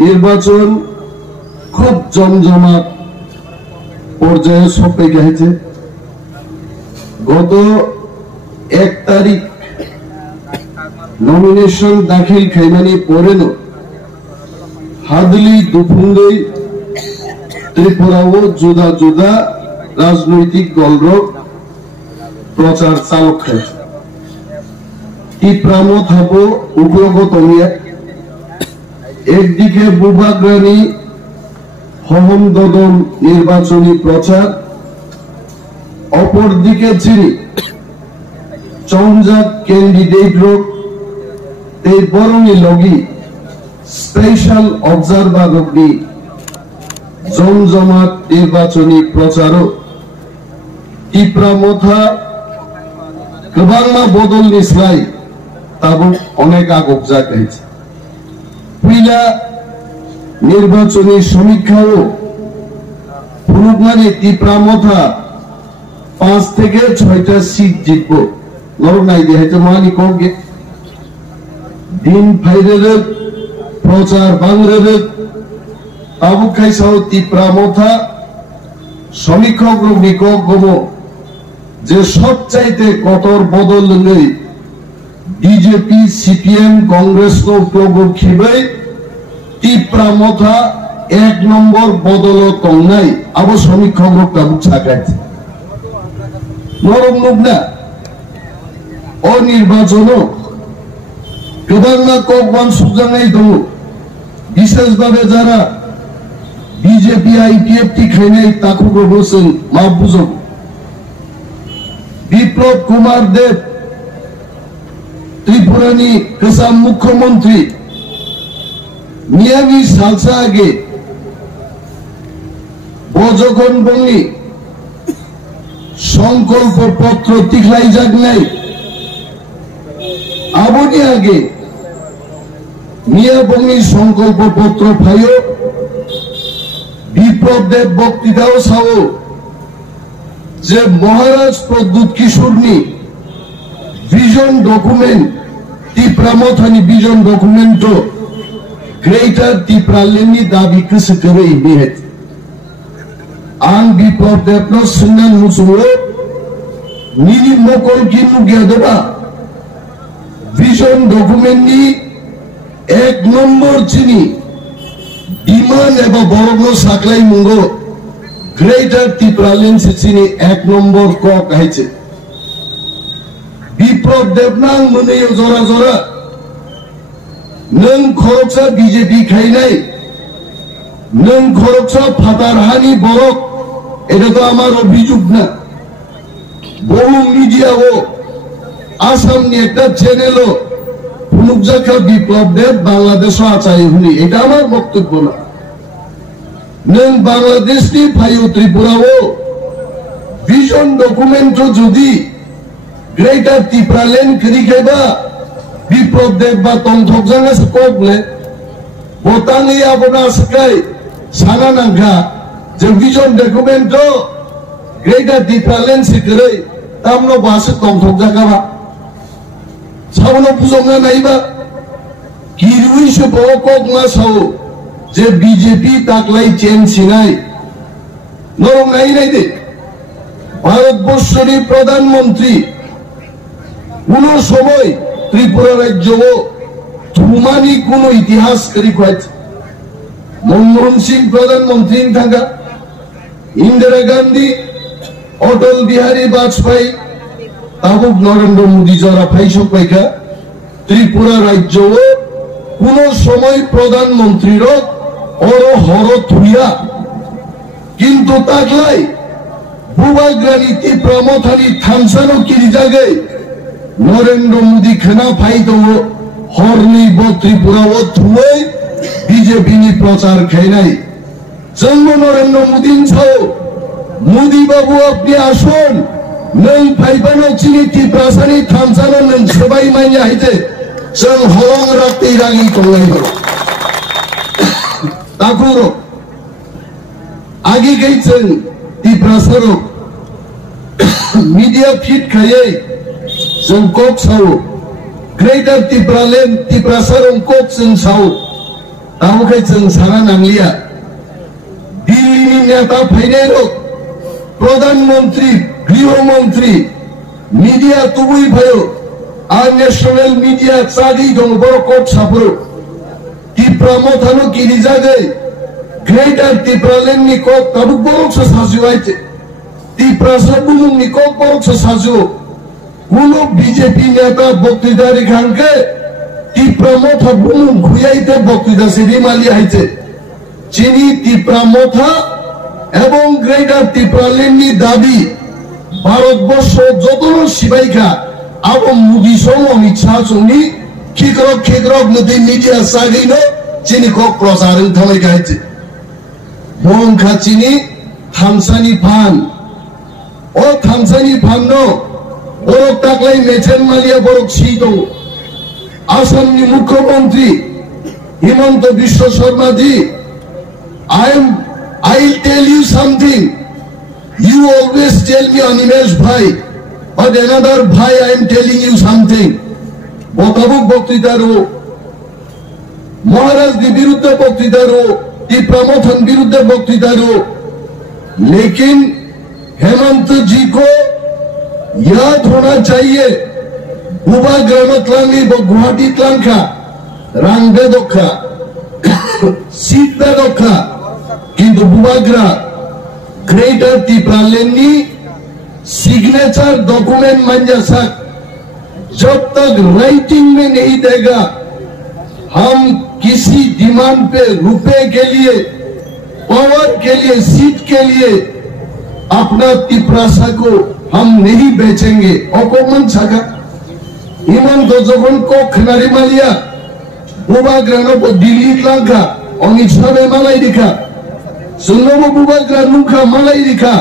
নির্বাচন খুব জমজমাট পর্যায়ে সপে গেছে। গত 1 তারিখ নমিনেশন দাখিল খাইমানি পরেনো হাদলি দুপুঙ্গই ত্রিপুরাও জুদা জুদা রাজনৈতিক দলর প্রচার চালক খাইছে। টিপ্রামো থাপো উগ্রগত একদিকে বুবাগ্রানি হহম দদম নির্বাচনী প্রচার, অপরদিকে যিনি চমজাত ক্যান্ডিডেট এই বরণী লগি স্পেশাল অবজারভার অগ্নি জমজমাট নির্বাচনী প্রচারও টিপ্রামথা গোবাংমা বদল নিসলাই তাবো অনেক আগক জাগাইছে। পইলা নির্বাচনী সমীক্ষাও পুরুকমানি টিপ্রামথা 5 থেকে 6টা সিট জিতবো নরনাই দেহাইতে মানি কগে দিন ফাইরে প্রচার বাংলারে তাবু খাইসাও টিপ্রামথা সমীক্ষক নিকক গমো যে সবচাইতে কতর বদল নেই বিজেপি সিপিএম কংগ্রেস প্রভু খিবাই টিপ্রামথা 1 নম্বর বদল কম নাই আবার সমীক্ষক তাবু ছাকাইছে নরম মুখ না অনির্বাচন গোবাংমা ককবান সুজানাই দো বিশেষভাবে যারা বিজেপি আইপিএফটি খাইনাই তাকু বসেন মা বুঝব বিপ্লব কুমার দেব ত্রিপুরানি কিষান মুখ্যমন্ত্রী মিয়ামি সালসা আগে বজগন বঙ্গি সংকল্প পত্র তিখলাই যাক নাই আবনি আগে মিয়া বঙ্গি সংকল্প পত্র ফাইও বিপ্লব দেব বক্তৃতাও সাও যে মহারাজ প্রদ্যুৎ কিশোরনি ভিজন ডকুমেন্ট টিপ্রামথানি ভিজন ডকুমেন্ট গ্রেটার টিপ্রালেনি দাবি কৃষি করে নিহেত आं बिप्लब देवनो सुननान मुसुरो निनि मकल किनु गेदबा विजन डकुमेंट नि 1 नम्बर चिनी डिमांड एबा बरगो साकलाई मुंगो ग्रेटर टिप्रालेन चिनी 1 नम्बर क काइचे बिप्लब देवनां मनेयो जरा जरा नों खरकसा बीजेपी खाइनाय नों खरकसा फादारहानि बरक এটা তো আমার অভিযোগ না বহু মিডিয়াও আসামনি একটা চ্যানেলও ফুনুকজাখা বিপ্লব দেব বাংলাদেশও আচাই হুনি এটা আমার বক্তব্য না নং বাংলাদেশনি ফাইও ত্রিপুরাও ভিশন ডকুমেন্ট যদি গ্রেটার ত্রিপুরালেন করিকেবা বিপ্লব দেব বা তন্থকজাঙ্গা সকলে বোতানি আপনা সকাই সানা নাঙ্গা যে ভিজন ডকুমেন্ট গ্রেটার টিপ্রালেন সিকরে তামনো বাসে তন্থক জাগাবা সামনো বুঝংনা নাইবা কিরুইসে বকক না সাও যে বিজেপি তাকলাই চেন সিনাই নরম নাই নাই দে ভারতবর্ষের প্রধানমন্ত্রী কোন সময় ত্রিপুরা রাজ্য ধুমানি কোন ইতিহাস করি কয়েছে মনমোহন সিং প্রধানমন্ত্রী থাকা इंदिरा गांधी अटल बिहारी वाजपेयी ताबुक नरेंद्र मोदी जरा फाइसक पाइका त्रिपुरा राज्य कोन समय प्रधानमंत्री हर थुया किंतु ताकलाई बुबाग्रानी टिप्रामथानी थानसानो किरी जागे नरेंद्र मोदी खाना फाइ दो हरनी ब त्रिपुरा व थुए बीजेपी नि प्रचार खाइनाय जन्म नरेंद्र मोदी मोदी बाबू अपनी आसन नों फाइबानो चिनी टिप्रासानी थानसानो नों सबाई माइनि हाइते जों हरं राते रागि तंलाइबो ताकुरो आगे गई जों टिप्रासारो मीडिया फीड खायै जों कोक सावो ग्रेटर टिप्रालेन टिप्रासारो कोक जों सावो তাকে সারা নাংলিয়া দিল্লি নেতা ফাইনাল হোক প্রধানমন্ত্রী গৃহমন্ত্রী মিডিয়া তুবুই भयो আর ন্যাশনাল মিডিয়া চাগি দং বড় কোট সাপর ত্রিপুরা মথানো কিনি জাগে গ্রেটার ত্রিপুরালেন নিকক তাবুক বড় সাজুয়াইছে ত্রিপুরা সাবুমুং নিকক বড় সাজু কোন বিজেপি নেতা বক্তৃতা রেখানকে ত্রিপুরা মথা বুমুং খুয়াইতে বক্তৃতা সেদি মালি আইছে চিনি ত্রিপুরা মথা এবং গ্রেটার ত্রিপুরালেননি দাবি ভারতবর্ষ যত সিবাইখা আবম মুদি সম অমিত শাহ সঙ্গী খিকরক নদী মিডিয়া সাগিনো চিনি কক প্রচারণ থামাই গাইছে বংখা চিনি থামসানি ফান ও থামসানি ফান নো বরক তাকলাই মেছেন মালিয়া বরক সি দো আসামনি মুখ্যমন্ত্রী হিমন্ত বিশ্ব শর্মা জি I'll tell you something. You always tell me Animesh bhai, but another bhai I am telling you something. Botabuk বক্তৃতারও महाराज दी विरुद्ध বক্তৃতারও ত্রিপুরামথন विरुद्ध বক্তৃতারও लेकिन हेमंत जी को याद होना चाहिए बुबा ग्रामतलानी गुवाहाटी तलांखा रांगबे दखा सीटबे दखा किंतु बुबाग्रा ग्रेटर त्रिपुरालेननी सिग्नेचर डॉक्यूमेंट मंजा सक जब तक राइटिंग में नहीं देगा हम किसी डिमांड पे रुपए के लिए पावर के लिए सीट के लिए अपना त्रिपुरा को हम नहीं बेचेंगे অকমান ছাগা ইমান দজগন কো খনারি মালিয়া বুবাগ্রা নো দিল্লি লাঙ্কা অমিত শাহ মালাই দিখা सुनो बुबाग्रा नुखा मलाई दिखा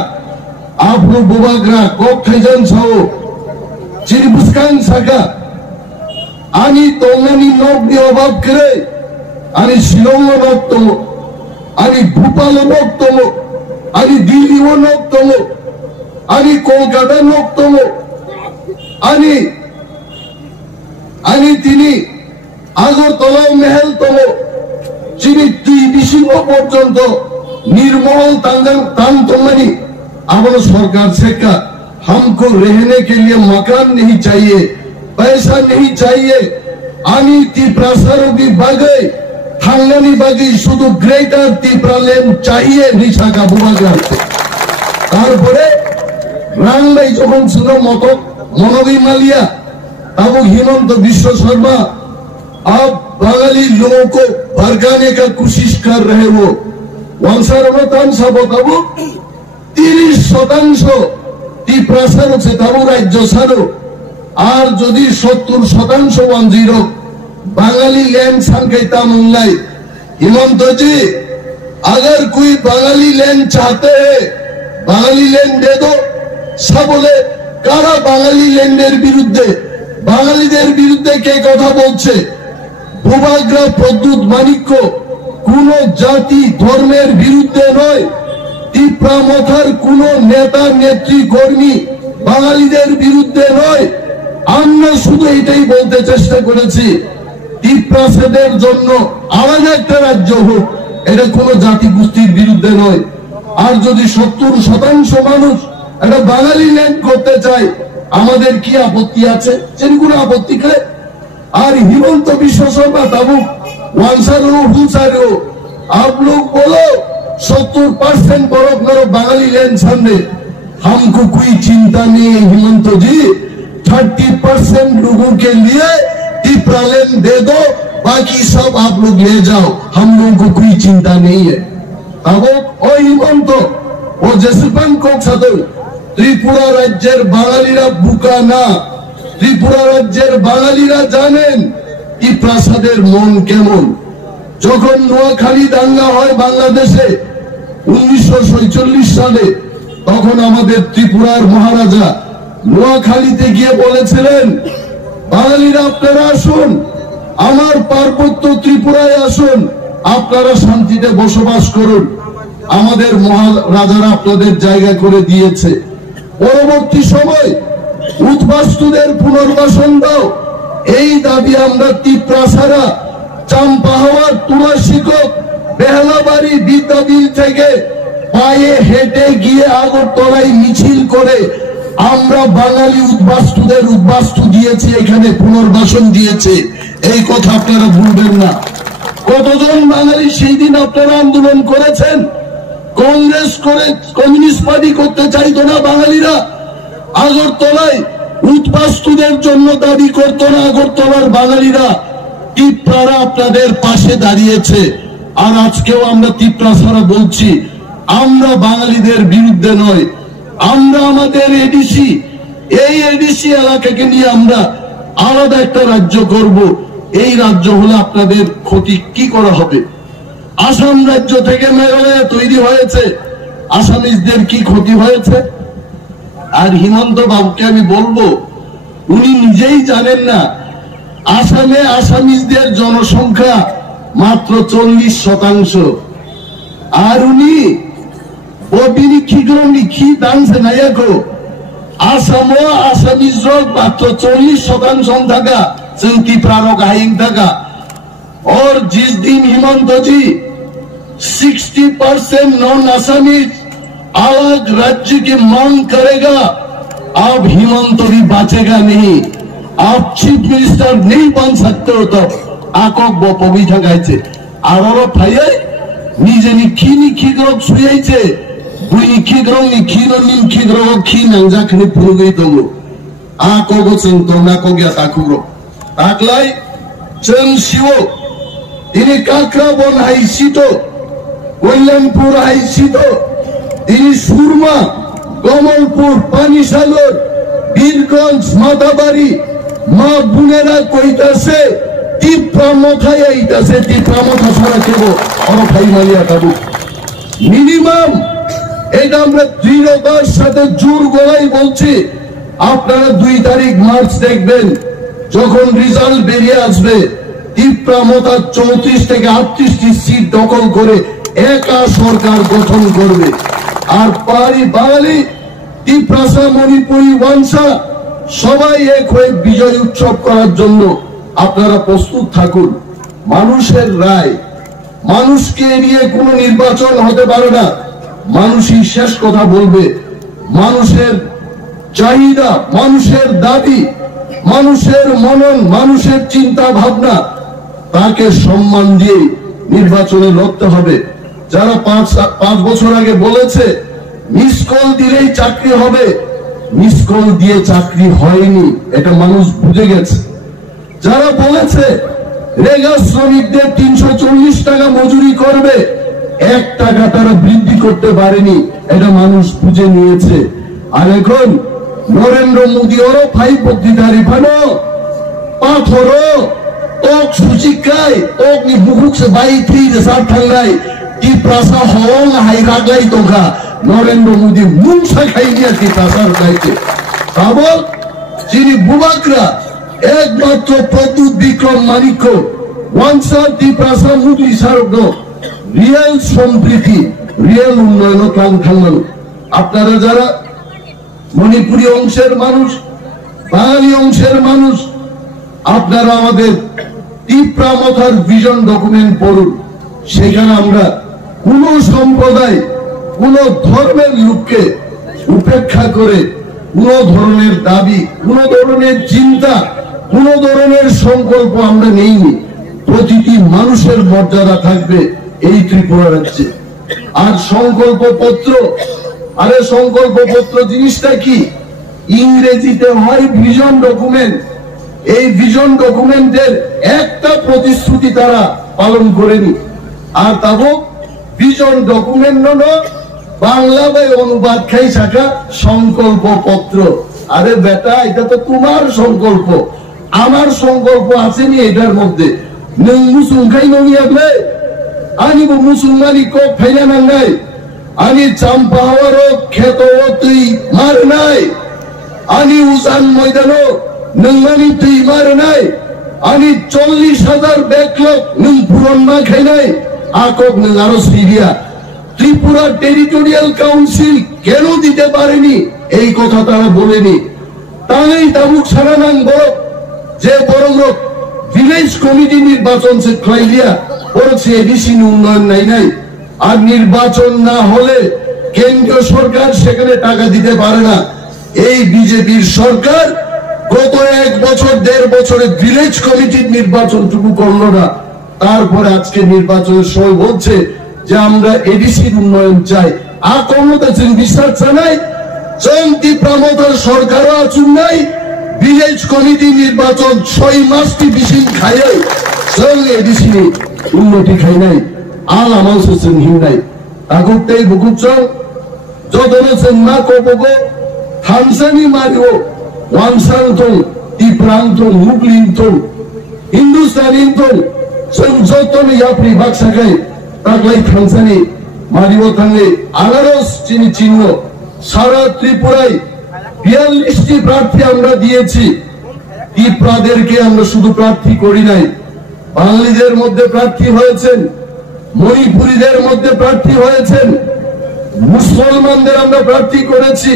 आपनो बुबाग्रा कोक खैजन छाओ चिरी बुस्कान साका आनी तोंगनी नोक नि अभाव करे आनी शिलोंग नोक तोंगो आनी भोपाल नोक तोंगो आनी दिल्ली नोक तोंगो आनी कोलकाता नोक तोंगो आनी आनी तिनी আগরতলা महल तोंगो चिरी टीबीसी पर्यंत निर्मल तांतमनी अब सरकार से का हमको रहने के लिए मकान नहीं चाहिए पैसा नहीं चाहिए आनी त्रिपुरा भी बागे थांगनी बागी शुद्ध ग्रेटर ত্রিপুরালেন चाहिए निशा का बुबाग्रा तारपरे रांगबाई যখন ছিল মত মনোবী মালিয়া तब हिमंत विश्व शर्मा अब बंगाली लोगों को भड़काने का कोशिश कर रहे हो बताबो 30% ত্রিপুরা হচ্ছে তাবু রাজ্য সারো আর যদি 70% बांगाली लैंड संकेता मुंगलाई हिमंत जी अगर कोई बांगाली लैंड चाहते हैं बांगाली लैंड दे दो सब बोले कारा बांगाली लैंडेर बिरुद्धे बांगालीदेर बिरुद्धे के कथा बोलছে বুবাগ্রা প্রদ্যুৎ মানিক্য কোন জাতি ধর্মের বিরুদ্ধে নয় ত্রিপুরা মথার কোন নেতা নেত্রী কর্মী বাঙালিদের বিরুদ্ধে নয় আমরা শুধু এটাই বলতে চেষ্টা করেছি ত্রিপুরাদের জন্য আলাদা একটা রাজ্য হোক এটা কোন জাতি গোষ্ঠীর বিরুদ্ধে নয় আর যদি 70% মানুষ একটা বাঙালি ল্যান্ড করতে চায় আমাদের কি আপত্তি আছে যেগুলো আপত্তি খায় और हिमंत विश्व शर्मा ताबू आप लोग बोलो 70% बरफ नरो बांगाली लैंड सामने हमको कोई चिंता नहीं है हिमंत जी 30% लोगों के लिए त्रिपुरा लैंड दे दो बाकी सब आप लोग ले जाओ हम लोगों को कोई चिंता नहीं है अब ओ हिमंत ओ जसपान को छातो त्रिपुरा राज्य बांगालीरा बुका ना ত্রিপুরা রাজ্যের বাঙালিরা জানেন ত্রিপ্রাসাদের মন কেমন যখন নোয়াখালী দাঙ্গা হয় বাংলাদেশে 1947 সালে তখন আমাদের ত্রিপুরার মহারাজা নোয়াখালীতে গিয়ে বলেছিলেন বাঙালিরা আপনারা আসুন আমার পার্বত্য ত্রিপুরায় আসুন আপনারা শান্তিতে বসবাস করুন আমাদের মহারাজারা আপনাদের জায়গা করে দিয়েছে পরবর্তী সময় উদ্বাস্তুদের পুনর্বাসন দাও এই দাবি আমরা ত্রিপুরা ছাড়া চাম্পাহাওয়া, তুলাশিকক, বেহালাবাড়ি, বিদ্যাবিল থেকে পায়ে হেঁটে গিয়ে আগরতলায় মিছিল করে আমরা বাঙালি উদ্বাস্তুদের উদ্বাস্তু দিয়েছি, এখানে পুনর্বাসন দিয়েছে। এই কথা আপনারা ভুলবেন না। কতজন বাঙালি সেই দিন আপনারা আন্দোলন করেছেন? কংগ্রেস করে কমিউনিস্ট পার্টি করতে চাইতো না বাঙালিরা। আগরতলায় উদ্বাস্তুদের জন্য দাবি করতো না আগরতলার বাঙালিরা। তিপ্রারা আপনাদের পাশে দাঁড়িয়েছে। আর আজকেও আমরা তিপ্রা ছাড়া বলছি, আমরা বাঙালিদের বিরুদ্ধে নয়। আমরা আমাদের এডিসি, এই এডিসি এলাকাকে নিয়ে আমরা আলাদা একটা রাজ্য করব। এই রাজ্য হলে আপনাদের ক্ষতি কি করা হবে? আসাম রাজ্য থেকে মেঘালয় তৈরি হয়েছে, আসামিজদের কি ক্ষতি হয়েছে? আর হিমন্ত বাবুকে আমি বলবো, উনি নিজেই জানেন না আসামে আসামিজদের জনসংখ্যা মাত্র 40%। আর উনি ববিনি কি করনি, কি দানছে না এখন আসামও আসামিজ মাত্র 40% থাকা, চিন্তি প্রাণক হাইং থাকা। और जिस दिन हिमंत जी 60% नॉन आसामीज अलग राज्य की मांग करेगा, अब हिमंत भी बचेगा नहीं। आप चीफ मिनिस्टर नहीं बन सकते हो। तब आকক बपबी ঠকাইছে আর ওর ভাইয়ে নিজে নি খিগ্রক শুয়াইছে, বুইনি খিগ্রক নি খিননিন খিগ্রক খিনাংজাখনি পুরোগই দङ। आকক जों दंनाको गया ताकुग्रो ताकलाय जों सिओ তিনি কাকরাবন হাইসিত, কল্যাণপুর হাইসিত, তিনি সুরমা, কমলপুর, পানিসাগর, বীরগঞ্জ, মাতাবাড়ি মা বোনেরা কইতাছে তিপ্রা মাথায় আইতাছে। তিপ্রা মাথা ছাড়া কেব অরফাই মালিয়া কাবু মিনিমাম। এটা আমরা দৃঢ়তার সাথে জোর গলায় বলছি। আপনারা 2 তারিখ মার্চ দেখবেন, যখন রেজাল্ট বেরিয়ে আসবে, তিপ্রা মতা 34 থেকে 38টি সিট দখল করে একা সরকার গঠন করবে। আর পাহাড়ি বাঙালি, তিপ্রাসা, মণিপুরি, ওয়ানসা সবাই এক হয়ে বিজয় উৎসব করার জন্য আপনারা প্রস্তুত থাকুন। মানুষের রায়, মানুষকে নিয়ে কোনো নির্বাচন হতে পারে না। মানুষই শেষ কথা বলবে। মানুষের চাহিদা, মানুষের দাবি, মানুষের মনন, মানুষের চিন্তা ভাবনা, তাকে সম্মান দিয়ে নির্বাচনে লড়তে হবে। যারা 5 বছর আগে বলেছে মিস কল দিলেই চাকরি হবে, মিস কল দিয়ে চাকরি হয়নি, এটা মানুষ বুঝে গেছে। যারা বলেছে রেগা শ্রমিকদের 340 টাকা মজুরি করবে, 1 টাকা তারা বৃদ্ধি করতে পারেনি, এটা মানুষ বুঝে নিয়েছে। আর এখন নরেন্দ্র মোদী ওরও ফাই বক্তৃতারি ফানো পাথরও tok sucikai tok ni bukuk sebaik tri desar thangai di prasa hong hai raglai toka Narendra Modi mungsa khai dia di prasar gaite tabol jini bubakra ekmatro Pradut Bikram Manikko ওয়ানসা di prasa Modi sarogno real সম্প্রীতি real উন্নয়ন কাম থাঙ্গাল। আপনারা যারা মণিপুরি অংশের মানুষ, বাঙালি অংশের মানুষ, আপনারা আমাদের তিপ্রা মথার ভিশন ডকুমেন্ট পড়ুন। সেখানে আমরা কোন সম্প্রদায়, কোন ধর্মের লোককে উপেক্ষা করে কোন ধরনের দাবি, কোন ধরনের চিন্তা, কোন ধরনের সংকল্প আমরা নেইনি। প্রতিটি মানুষের মর্যাদা থাকবে এই ত্রিপুরা রাজ্যে। আর সংকল্প পত্র, আরে সংকল্প পত্র জিনিসটা কি? ইংরেজিতে হয় ভিশন ডকুমেন্ট। এই ভিশন ডকুমেন্টের একটা প্রতিশ্রুতি তারা পালন করেনি। আর তাবো ভিশন ডকুমেন্ট বাংলা বাই অনুবাদ খাই থাকা সংকল্প পত্র। আরে বেটা, এটা তো তোমার সংকল্প, আমার সংকল্প আসেনি এটার মধ্যে। নং মুসুম খাই নই আপনি আনি মুসলমানি কক ফাইনা নাঙ্গাই আনি চাম্পাহাওয়ার খেত তুই মার নাই আনি উজান ময়দানো नंगानी तुई मार नाय आनी 40,000 बैकलॉग नंग पूरण ना खाई नाय आकोक नंग आरो सीरिया त्रिपुरा टेरिटोरियल काउंसिल केनो दिते पारेनी এই কথা তারা বলেনি। তাই তাবুক সারা নাং বড় যে বড় লোক ভিলেজ কমিটি নির্বাচন সে খাইলিয়া বলছে এডিসি উন্নয়ন নাই আর নির্বাচন না হলে কেন্দ্রীয় সরকার সেখানে টাকা দিতে পারে না। এই বিজেপির সরকার গত 1 বছর 1.5 বছরে ভিলেজ কমিটির নির্বাচনটুকু করলো না, তারপরে আজকে নির্বাচনের সময় বলছে যে আমরা এডিসির উন্নয়ন চাই। আক্রমণ আছেন বিশ্বাস জানাই জয়ন্তী প্রমোদর সরকারও আচুন নাই, ভিলেজ কমিটি নির্বাচন 6 মাসটি বিশিন খায় এডিসি উন্নতি খাই নাই আল আমার হিম নাই তাকুতেই বুকুচ যদনেছেন মা কবগো থামসানি মারিও ওয়ানসাংথং টিপ্রাংথং মুগলিংথং হিন্দুস্তানিংথং जों যতনি याप्रि बाक्साखाय तागलाय थांसानि मारिओ थांगे আনারস চিহ্ন সারা ত্রিপুরায় 42টি প্রার্থী আমরা দিয়েছি। ত্রিপুরাদেরকে আমরা শুধু প্রার্থী করি নাই, বাঙালিদের মধ্যে প্রার্থী হয়েছেন, মণিপুরীদের মধ্যে প্রার্থী হয়েছেন, মুসলমানদের আমরা প্রার্থী করেছি,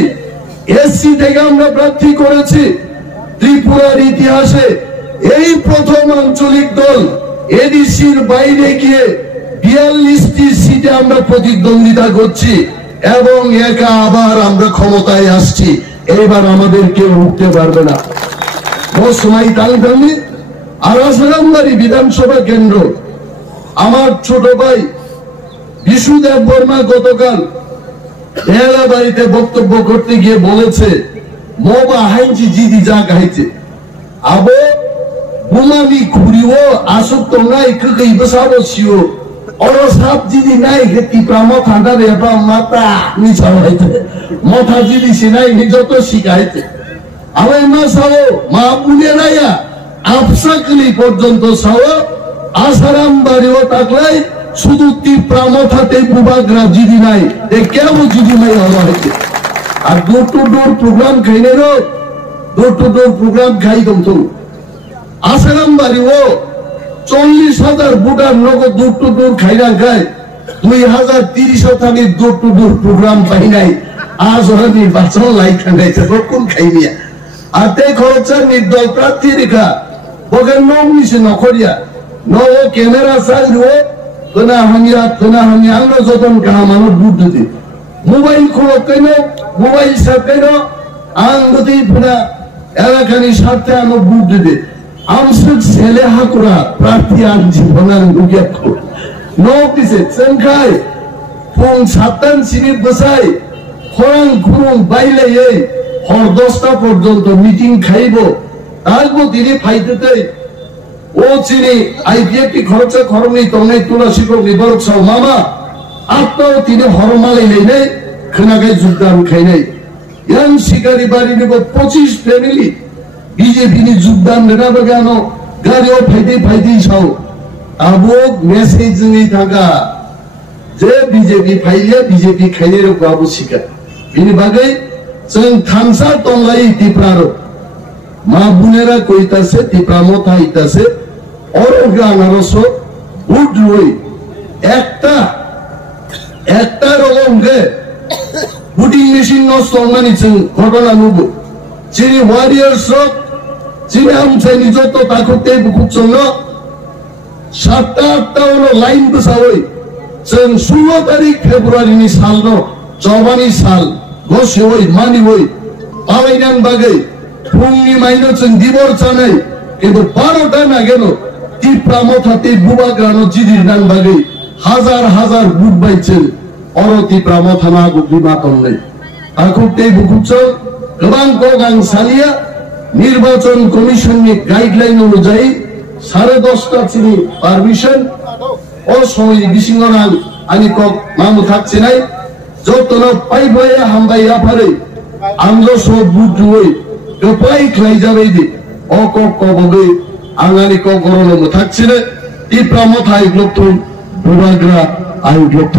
এসসি থেকে আমরা প্রার্থী করেছি। ত্রিপুরার ইতিহাসে এই প্রথম আঞ্চলিক দল এডিসির বাইরে গিয়ে 42টি সিটে আমরা প্রতিদ্বন্দ্বিতা করছি এবং একা আবার আমরা ক্ষমতায় আসছি। এবার আমাদের কেউ উঠতে পারবে না। সময় তালগামী আর আসারামবাড়ি বিধানসভা কেন্দ্র আমার ছোট ভাই বিশুদেব বর্মা গতকাল এলাবাড়িতে বক্তব্য করতে গিয়ে বলেছে মোবা হাইছি জিদি যা গাইছে আবো বুমামি ঘুরিও আসুক তো নাই কই বসাবো ছিও অর সাপ জিদি নাই হেতি প্রাম ঠান্ডা রে মাতা নিচা হইতে মাথা জিদি সিনাই যত শিখাইতে আবার মা সাও মা বুনে রাইয়া আফসাকলি পর্যন্ত সাও আসারাম বাড়িও তাকলাই শুধু তীব্রা মাথাতে বুবাগ্রা জিদি নাই এ কেউ জিদি নাই হইতে আর ডোর টু ডোর প্রোগ্রাম খাইনে রো ডোর টু ডোর প্রোগ্রাম খাই দমতো আসারাম বাড়িও 40,000 ভোটার নগদ ডোর টু ডোর খাইনা খায় 2030 থাকি ডোর টু ডোর প্রোগ্রাম পাই নাই আজ ওরা নির্বাচন লাইক খাইছে কোন খাইনিয়া আর তে খরচা নির্দল প্রার্থী রেখা বগের নম নিছে নকরিয়া ন ক্যামেরা চাইলো তোনা হামিয়া আমরা যতন কাহা মানুষ ভোট দিতে মোবাইল খোলো কেন মোবাইল সাপ কেন আং গতি পুরা এলাকানি স্বার্থে আমরা ভোট দিতে আমসুক ছেলে হাকুরা প্রার্থী আর জীবনার দুগিয়া খোল নক দিছে চেনখাই ফুং 7 সিনির বসাই খরং খুরং বাইলে এই হর 10টা পর্যন্ত মিটিং খাইব তারপর তিনি ফাইতে ও চিনি আইপিএফটি খরচা খরনি তংনাই তুলা শিকর নিবরক সাও মামা আপনাও তিনি হরমালাই নেই খানাগায় যোগদান খাই নাই ইয়াং শিকারি বাড়ি নেব 25 ফ্যামিলি বিজেপি নি যোগদান নেনা বাগানো গাড়িও ফাইতে সাও আবো মেসেজ নেই থাকা যে বিজেপি ফাইলে বিজেপি খাইলে আবু শিকার বিনি বাগে जों थांसा तंलाई टिप्रारो मा बुनेरा कइतासे टिप्रामो थाइतासे और आनारसो बुट लई একটা রকমকে বুটিং মেশিন নষ্ট মানে ঘটনা নুব যিনি ওয়ারিয়ার্স যিনি আমছাইনি যত তাকুতে বুকুচন 7টা হলো লাইন বসাওই जों 16 তারিখ ফেব্রুয়ারিনি সালনো জবানি সাল গসে ওই মানি ওই পালাইনান বাগে ফুংনি মাইনো जों দিবর চানাই কিন্তু 12টা না গেল টিপ্রা মথাতে বুবাগ্রানো জিদির নান বাগে হাজার হাজার বুট বাইছে অরতি প্রাম থানা গুবিমা তন্নে আকুতে বুকুচ গবাং কোগাং সালিয়া নির্বাচন কমিশনের গাইডলাইন অনুযায়ী 10:30টা চিনি পারমিশন ও সময় বিসিংরাং আনি কক মামু থাকছে নাই যতন পাইবায়া হামবাইয়া পারে আমলো সব বুট হই গপাই খাই যাবে দি ও কক কবগে আঙানি কক গরম থাকছে না ই প্রাম থাই গ্লোথ বুবাগ্রা আই গ্লোথ